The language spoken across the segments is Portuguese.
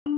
Bom,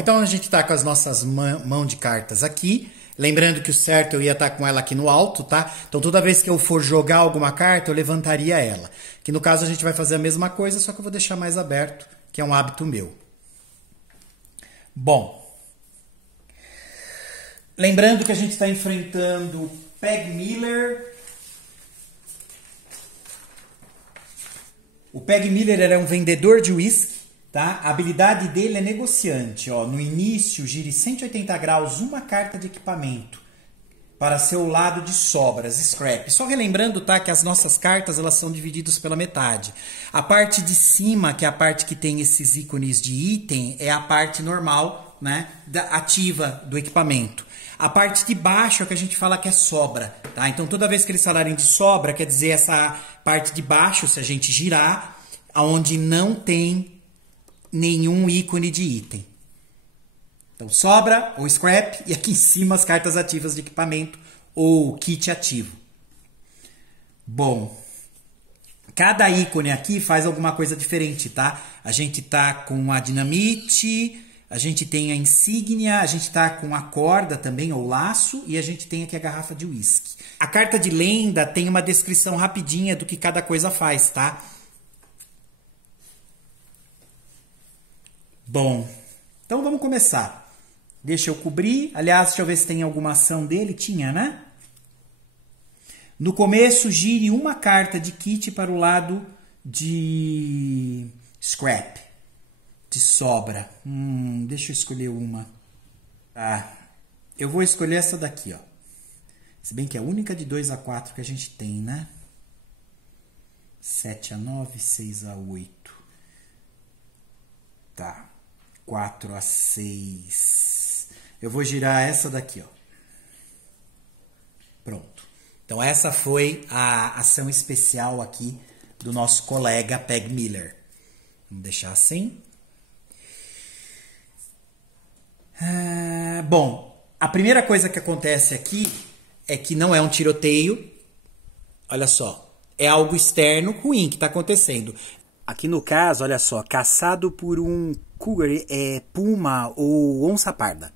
então a gente está com as nossas mãos de cartas aqui. Lembrando que o certo eu ia estar com ela aqui no alto, tá? Então toda vez que eu for jogar alguma carta, eu levantaria ela. Que no caso a gente vai fazer a mesma coisa, só que eu vou deixar mais aberto, que é um hábito meu. Bom. Lembrando que a gente está enfrentando o Peg Miller. O Peg Miller era um vendedor de uísque. Tá? A habilidade dele é negociante. Ó. No início, gire 180 graus uma carta de equipamento para seu lado de sobras, scrap. Só relembrando, tá, que as nossas cartas elas são divididas pela metade. A parte de cima, que é a parte que tem esses ícones de item, é a parte normal, né, ativa do equipamento. A parte de baixo é o que a gente fala que é sobra. Tá? Então, toda vez que eles falarem de sobra, quer dizer essa parte de baixo, se a gente girar, onde não tem nenhum ícone de item. Então, sobra ou scrap, e aqui em cima as cartas ativas de equipamento ou kit ativo. Bom, cada ícone aqui faz alguma coisa diferente, tá? A gente tá com a dinamite, a gente tem a insígnia, a gente tá com a corda também, ou laço, e a gente tem aqui a garrafa de uísque. A carta de lenda tem uma descrição rapidinha do que cada coisa faz, tá? Bom, então vamos começar. Deixa eu cobrir. Aliás, deixa eu ver se tem alguma ação dele. Tinha, né? No começo, gire uma carta de kit para o lado de scrap, de sobra. Deixa eu escolher uma. Tá. Eu vou escolher essa daqui, ó. Se bem que é a única de 2 a 4 que a gente tem, né? 7 a 9, 6 a 8. Tá. 4 a 6. Eu vou girar essa daqui, ó. Pronto. Então essa foi a ação especial aqui do nosso colega Peg Miller. Vamos deixar assim. Bom, a primeira coisa que acontece aqui é que não é um tiroteio. Olha só. É algo externo ruim que está acontecendo. Aqui no caso, olha só, caçado por um cougar, puma ou onça parda.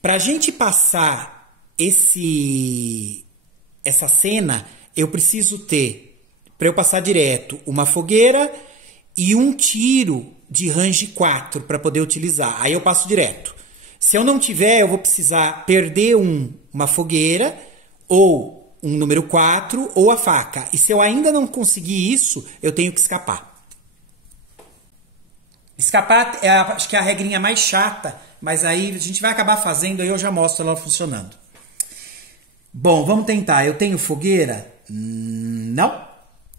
Para a gente passar essa cena, eu preciso ter, para eu passar direto, uma fogueira e um tiro de range 4 para poder utilizar. Aí eu passo direto. Se eu não tiver, eu vou precisar perder uma fogueira ou um número 4 ou a faca. E se eu ainda não conseguir isso, eu tenho que escapar. Escapar, acho que é a regrinha mais chata, mas aí a gente vai acabar fazendo, aí eu já mostro ela funcionando. Bom, vamos tentar. Eu tenho fogueira? Não.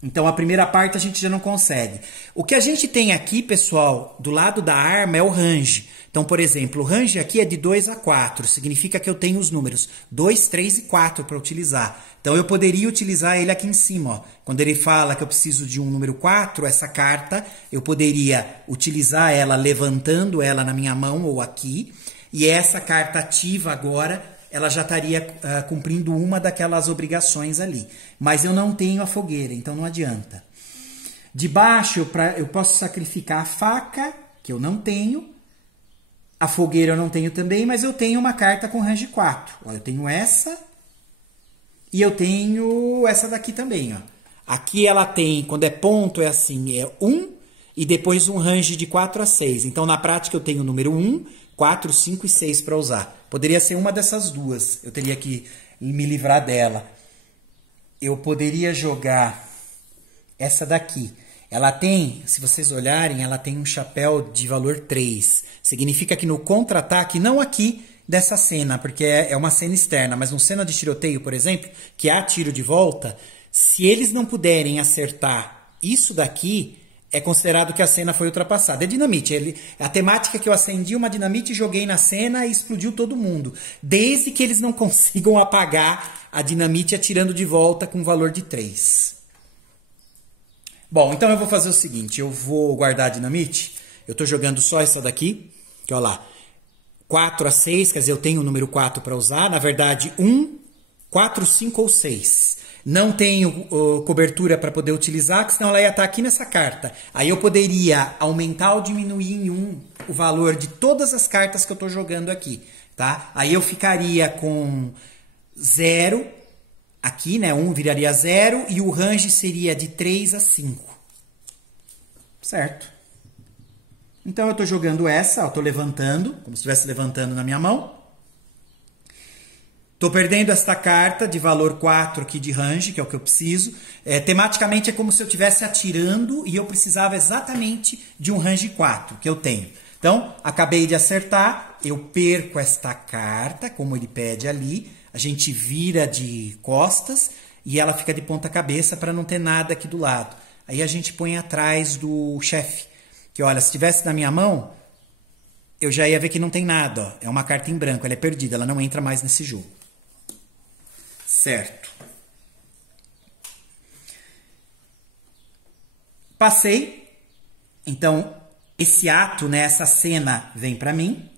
Então a primeira parte a gente já não consegue. O que a gente tem aqui, pessoal, do lado da arma é o range. Então, por exemplo, o range aqui é de 2 a 4, significa que eu tenho os números 2, 3 e 4 para utilizar. Então eu poderia utilizar ele aqui em cima, ó. Quando ele fala que eu preciso de um número 4, essa carta, eu poderia utilizar ela levantando ela na minha mão ou aqui. E essa carta ativa agora, ela já estaria cumprindo uma daquelas obrigações ali. Mas eu não tenho a fogueira, então não adianta. De baixo eu posso sacrificar a faca, que eu não tenho. A fogueira eu não tenho também, mas eu tenho uma carta com range 4. Ó, eu tenho essa e eu tenho essa daqui também. Ó. Aqui ela tem, quando é ponto, é assim, é 1 e depois um range de 4 a 6. Então, na prática, eu tenho o número 1, 4, 5 e 6 para usar. Poderia ser uma dessas duas. Eu teria que me livrar dela. Eu poderia jogar essa daqui. Ela tem, se vocês olharem, ela tem um chapéu de valor 3. Significa que no contra-ataque, não aqui dessa cena, porque é uma cena externa, mas numa cena de tiroteio, por exemplo, que há tiro de volta, se eles não puderem acertar isso daqui, é considerado que a cena foi ultrapassada. É dinamite. A temática é que eu acendi uma dinamite, joguei na cena e explodiu todo mundo. Desde que eles não consigam apagar a dinamite atirando de volta com valor de 3. Bom, então eu vou fazer o seguinte. Eu vou guardar a dinamite. Eu estou jogando só essa daqui. Que olha lá. 4 a 6, quer dizer, eu tenho o número 4 para usar. Na verdade, 1, 4, 5 ou 6. Não tenho cobertura para poder utilizar, porque senão ela ia estar aqui nessa carta. Aí eu poderia aumentar ou diminuir em 1 o valor de todas as cartas que eu estou jogando aqui. Tá? Aí eu ficaria com 0 aqui, né? 1 viraria 0 e o range seria de 3 a 5. Certo? Então eu estou jogando essa, estou levantando, como se estivesse levantando na minha mão. Estou perdendo esta carta de valor 4 aqui de range, que é o que eu preciso. Tematicamente é como se eu estivesse atirando e eu precisava exatamente de um range 4 que eu tenho. Então, acabei de acertar, eu perco esta carta, como ele pede ali. A gente vira de costas e ela fica de ponta cabeça para não ter nada aqui do lado. Aí a gente põe atrás do chefe. Que olha, se estivesse na minha mão, eu já ia ver que não tem nada. Ó. É uma carta em branco, ela é perdida, ela não entra mais nesse jogo. Certo. Passei. Então, esse ato, né, essa cena vem para mim.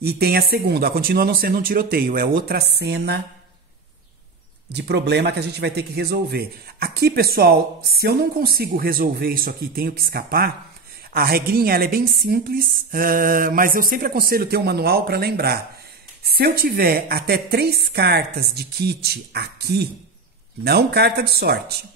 E tem a segunda. Ó, continua não sendo um tiroteio. É outra cena de problema que a gente vai ter que resolver. Aqui, pessoal, se eu não consigo resolver isso aqui e tenho que escapar, a regrinha ela é bem simples, mas eu sempre aconselho ter um manual para lembrar. Se eu tiver até 3 cartas de kit aqui, não carta de sorte,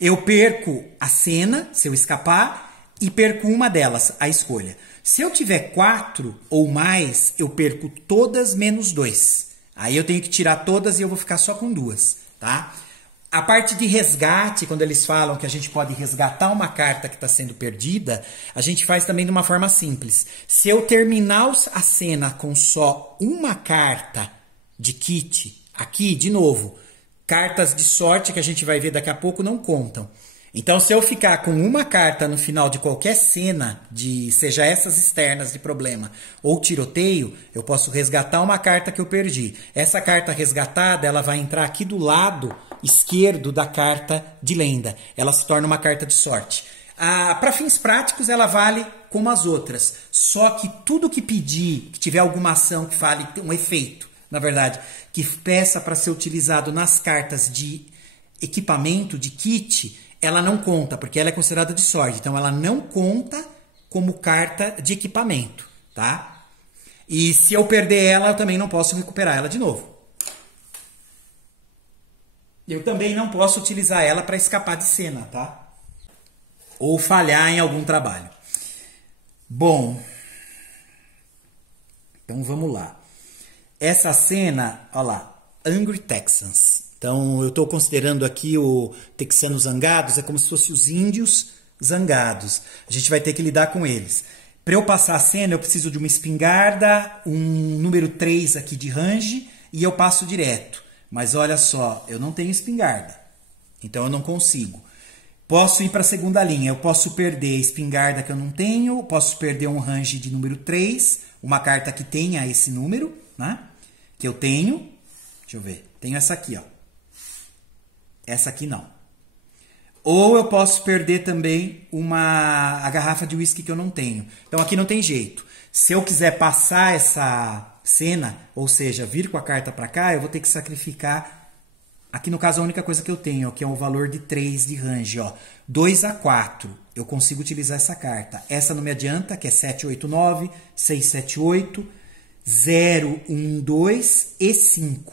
eu perco a cena, se eu escapar, e perco uma delas, a escolha. Se eu tiver 4 ou mais, eu perco todas menos 2. Aí eu tenho que tirar todas e eu vou ficar só com 2, tá? A parte de resgate, quando eles falam que a gente pode resgatar uma carta que está sendo perdida, a gente faz também de uma forma simples. Se eu terminar a cena com só uma carta de kit, aqui, de novo, cartas de sorte que a gente vai ver daqui a pouco não contam. Então, se eu ficar com uma carta no final de qualquer cena, seja essas externas de problema ou tiroteio, eu posso resgatar uma carta que eu perdi. Essa carta resgatada, ela vai entrar aqui do lado esquerdo da carta de lenda. Ela se torna uma carta de sorte. Para fins práticos, ela vale como as outras. Só que tudo que pedir, que tiver alguma ação que fale um efeito, na verdade, que peça para ser utilizado nas cartas de equipamento, de kit, ela não conta, porque ela é considerada de sorte. Então, ela não conta como carta de equipamento, tá? E se eu perder ela, eu também não posso recuperar ela de novo. Eu também não posso utilizar ela para escapar de cena, tá? Ou falhar em algum trabalho. Bom, então vamos lá. Essa cena, olha lá, Angry Texans. Então, eu estou considerando aqui o texano zangados, é como se fossem os índios zangados. A gente vai ter que lidar com eles. Para eu passar a cena, eu preciso de uma espingarda, um número 3 aqui de range, e eu passo direto. Mas olha só, eu não tenho espingarda, então eu não consigo. Posso ir para a segunda linha, eu posso perder a espingarda que eu não tenho, posso perder um range de número 3, uma carta que tenha esse número, né? Que eu tenho. Deixa eu ver, tenho essa aqui, ó. Essa aqui não. Ou eu posso perder também a garrafa de uísque que eu não tenho. Então aqui não tem jeito. Se eu quiser passar essa cena, ou seja, vir com a carta para cá, eu vou ter que sacrificar. Aqui no caso a única coisa que eu tenho, que é o valor de 3 de range. Ó. 2 a 4, eu consigo utilizar essa carta. Essa não me adianta, que é 7, 8, 9, 6, 7, 8, 0, 1, 2 e 5.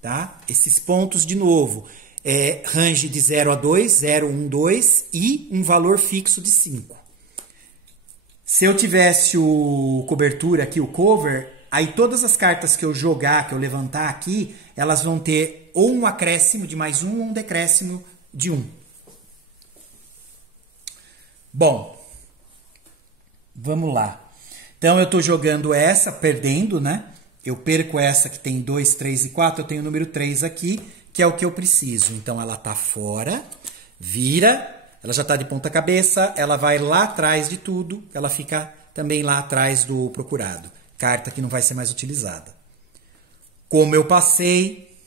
Tá? Esses pontos de novo. Range de 0 a 2, 0, 1, 2 e um valor fixo de 5. Se eu tivesse o cobertura aqui, o cover, aí todas as cartas que eu jogar, que eu levantar aqui, elas vão ter ou um acréscimo de mais 1 ou um decréscimo de 1. Bom, vamos lá. Então eu estou jogando essa, perdendo, né? Eu perco essa que tem 2, 3 e 4, eu tenho o número 3 aqui, que é o que eu preciso. Então, ela está fora, vira, ela já está de ponta cabeça, ela vai lá atrás de tudo, ela fica também lá atrás do procurado. Carta que não vai ser mais utilizada. Como eu passei,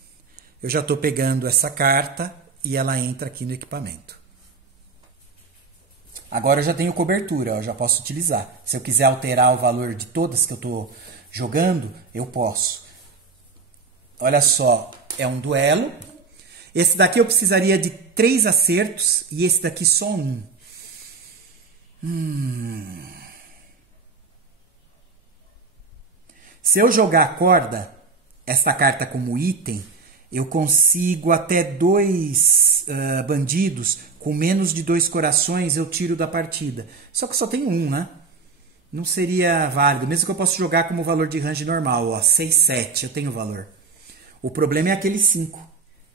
eu já estou pegando essa carta e ela entra aqui no equipamento. Agora eu já tenho cobertura, eu já posso utilizar. Se eu quiser alterar o valor de todas que eu estou jogando, eu posso. Olha só, é um duelo. Esse daqui eu precisaria de 3 acertos e esse daqui só 1. Se eu jogar a corda, esta carta como item, eu consigo até 2 bandidos com menos de 2 corações, eu tiro da partida. Só que só tenho 1, né? Não seria válido, mesmo que eu possa jogar como valor de range normal, ó, 6, 7, eu tenho valor. O problema é aquele 5.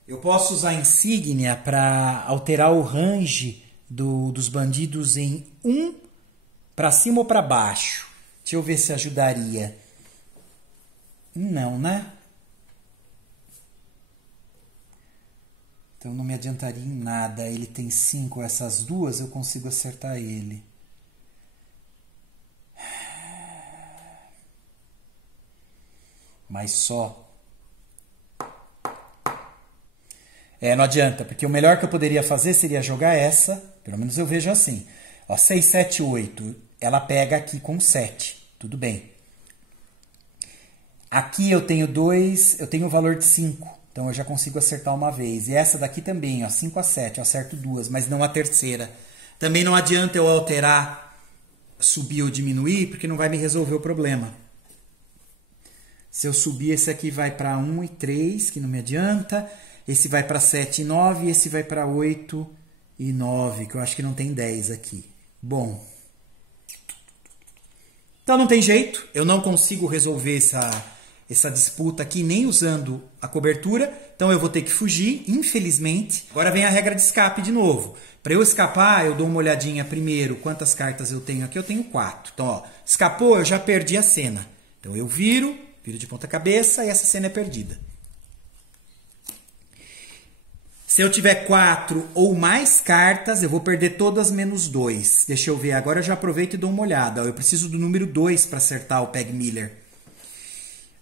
Eu posso usar a insígnia para alterar o range dos bandidos em 1 para cima ou para baixo. Deixa eu ver se ajudaria. Não, né? Então não me adiantaria em nada. Ele tem 5, essas duas eu consigo acertar ele. Mas só. Não adianta, porque o melhor que eu poderia fazer seria jogar essa. Pelo menos eu vejo assim. Ó, 6, 7, 8. Ela pega aqui com 7. Tudo bem. Aqui eu tenho 2, eu tenho o valor de 5. Então eu já consigo acertar uma vez. E essa daqui também, ó, 5 a 7. Eu acerto 2, mas não a terceira. Também não adianta eu alterar, subir ou diminuir, porque não vai me resolver o problema. Se eu subir, esse aqui vai para 1 e 3, que não me adianta. Esse vai para 7 e 9. E esse vai para 8 e 9, que eu acho que não tem 10 aqui. Bom. Então não tem jeito. Eu não consigo resolver essa disputa aqui, nem usando a cobertura. Então eu vou ter que fugir, infelizmente. Agora vem a regra de escape de novo. Para eu escapar, eu dou uma olhadinha primeiro quantas cartas eu tenho aqui. Eu tenho 4. Então, ó, escapou, eu já perdi a cena. Então eu viro de ponta cabeça e essa cena é perdida. Se eu tiver 4 ou mais cartas, eu vou perder todas menos 2. Deixa eu ver, agora eu já aproveito e dou uma olhada. Eu preciso do número 2 para acertar o Peg Miller.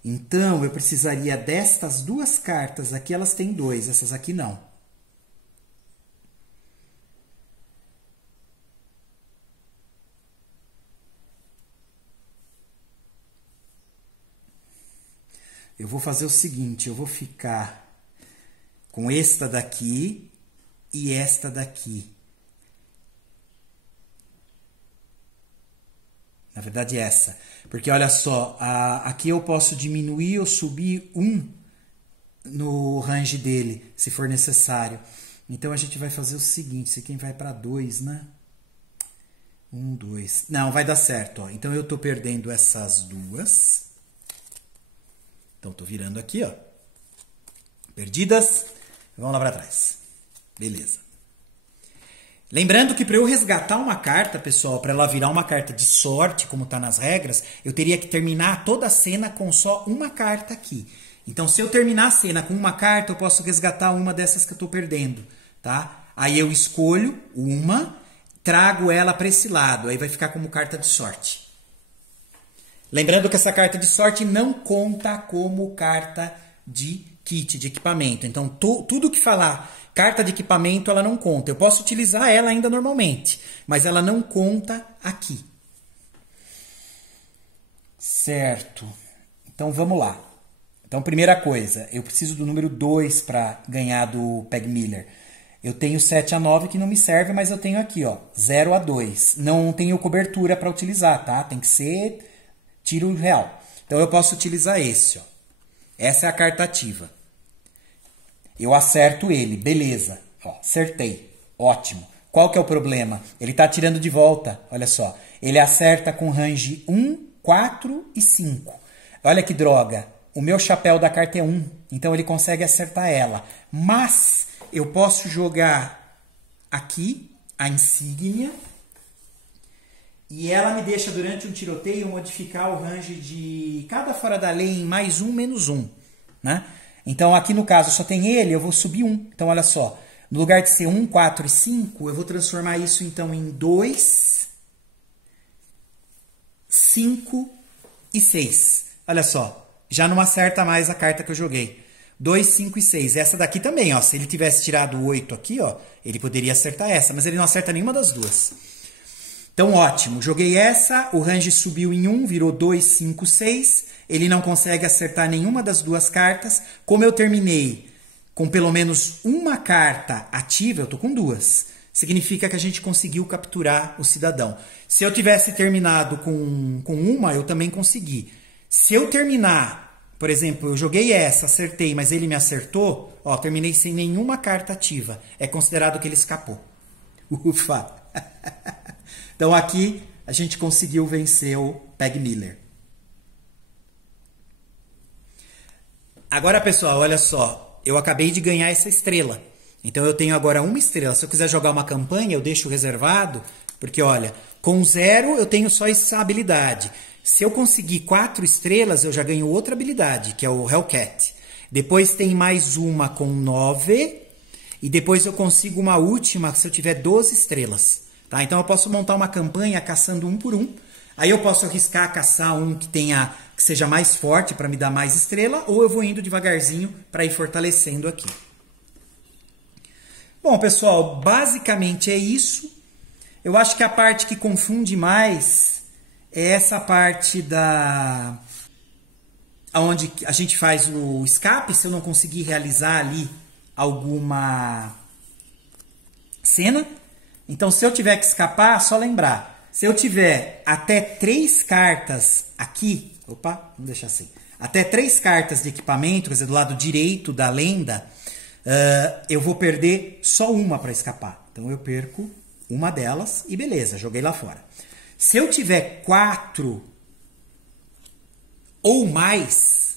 Então, eu precisaria destas 2 cartas aqui, elas têm 2, essas aqui não. Eu vou fazer o seguinte, eu vou ficar com esta daqui e esta daqui. Na verdade, essa. Porque, olha só, aqui eu posso diminuir ou subir 1 no range dele, se for necessário. Então, a gente vai fazer o seguinte, esse aqui vai para 2, né? 1, 2. Não, vai dar certo, ó. Então, eu estou perdendo essas 2. Então, estou virando aqui, ó. Perdidas. Vamos lá para trás. Beleza. Lembrando que para eu resgatar uma carta, pessoal, para ela virar uma carta de sorte, como está nas regras, eu teria que terminar toda a cena com só uma carta aqui. Então, se eu terminar a cena com uma carta, eu posso resgatar uma dessas que eu estou perdendo, tá? Aí eu escolho uma, trago ela para esse lado, aí vai ficar como carta de sorte. Lembrando que essa carta de sorte não conta como carta de kit, de equipamento. Então, tudo que falar carta de equipamento, ela não conta. Eu posso utilizar ela ainda normalmente, mas ela não conta aqui. Certo. Então, vamos lá. Então, primeira coisa, eu preciso do número 2 para ganhar do Peg Miller. Eu tenho 7 a 9 que não me serve, mas eu tenho aqui, ó, 0 a 2. Não tenho cobertura para utilizar, tá? Tem que ser tiro real. Então, eu posso utilizar esse, ó. Essa é a carta ativa. Eu acerto ele, beleza. Ó, acertei, ótimo. Qual que é o problema? Ele está tirando de volta, olha só. Ele acerta com range 1, 4 e 5. Olha que droga. O meu chapéu da carta é 1, então ele consegue acertar ela. Mas eu posso jogar aqui a insígnia e ela me deixa durante um tiroteio modificar o range de cada fora da lei em mais 1, menos 1, né? Então, aqui no caso, só tem ele, eu vou subir 1. Então, olha só. No lugar de ser 1, 4 e 5, eu vou transformar isso, então, em 2, 5 e 6. Olha só. Já não acerta mais a carta que eu joguei. 2, 5 e 6. Essa daqui também, ó. Se ele tivesse tirado o 8 aqui, ó, ele poderia acertar essa. Mas ele não acerta nenhuma das duas. Então, ótimo. Joguei essa, o range subiu em 1, virou 2, 5, 6. Ele não consegue acertar nenhuma das duas cartas. Como eu terminei com pelo menos uma carta ativa, eu tô com duas. Significa que a gente conseguiu capturar o cidadão. Se eu tivesse terminado com uma, eu também consegui. Se eu terminar, por exemplo, eu joguei essa, acertei, mas ele me acertou, ó, terminei sem nenhuma carta ativa. É considerado que ele escapou. Ufa! Então aqui a gente conseguiu vencer o Peg Miller. Agora, pessoal, olha só. Eu acabei de ganhar essa estrela. Então eu tenho agora uma estrela. Se eu quiser jogar uma campanha, eu deixo reservado. Porque, olha, com 0 eu tenho só essa habilidade. Se eu conseguir 4 estrelas, eu já ganho outra habilidade, que é o Hellcat. Depois tem mais uma com 9. E depois eu consigo uma última se eu tiver 12 estrelas. Tá? Então eu posso montar uma campanha caçando um por um. Aí eu posso arriscar caçar um que seja mais forte para me dar mais estrela. Ou eu vou indo devagarzinho para ir fortalecendo aqui. Bom, pessoal, basicamente é isso. Eu acho que a parte que confunde mais é essa parte onde a gente faz o escape. Se eu não conseguir realizar ali alguma cena. Então, se eu tiver que escapar, só lembrar. Se eu tiver até 3 cartas aqui... Opa, vamos deixar assim. Até 3 cartas de equipamento, quer dizer, do lado direito da lenda, eu vou perder só uma para escapar. Então, eu perco uma delas e beleza, joguei lá fora. Se eu tiver 4 ou mais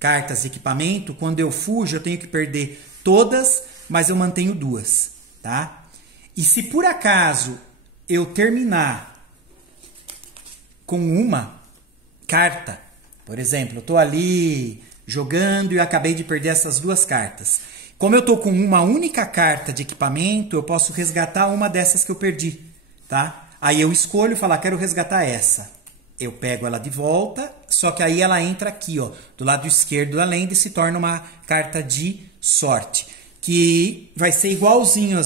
cartas de equipamento, quando eu fujo, eu tenho que perder todas, mas eu mantenho 2, tá? E se por acaso eu terminar com uma carta, por exemplo, eu estou ali jogando e eu acabei de perder essas 2 cartas. Como eu estou com uma única carta de equipamento, eu posso resgatar uma dessas que eu perdi, tá? Aí eu escolho falar, quero resgatar essa. Eu pego ela de volta, só que aí ela entra aqui, ó, do lado esquerdo da lenda e se torna uma carta de sorte. Que vai ser igualzinho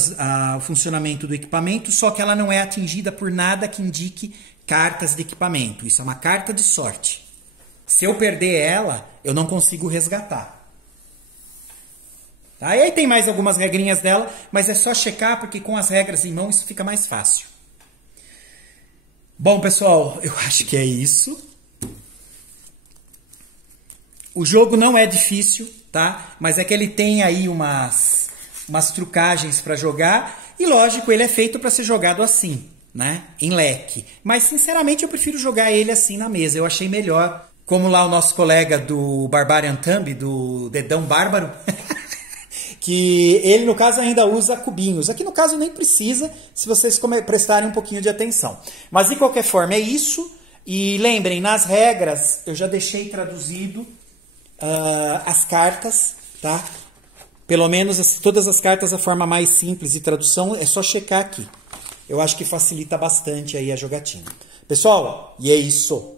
ao funcionamento do equipamento, só que ela não é atingida por nada que indique cartas de equipamento. Isso é uma carta de sorte. Se eu perder ela, eu não consigo resgatar. Tá? E aí tem mais algumas regrinhas dela, mas é só checar, porque com as regras em mão isso fica mais fácil. Bom, pessoal, eu acho que é isso. O jogo não é difícil, tá? Mas é que ele tem aí umas trucagens para jogar. E lógico, ele é feito para ser jogado assim, né? Em leque. Mas sinceramente eu prefiro jogar ele assim na mesa. Eu achei melhor. Como lá o nosso colega do Barbarian Thumb, do Dedão Bárbaro, que ele no caso ainda usa cubinhos. Aqui no caso nem precisa, se vocês prestarem um pouquinho de atenção. Mas de qualquer forma é isso. E lembrem, nas regras eu já deixei traduzido as cartas, tá? Pelo menos todas as cartas, a forma mais simples de tradução é só checar aqui. Eu acho que facilita bastante aí a jogatina. Pessoal, e é isso.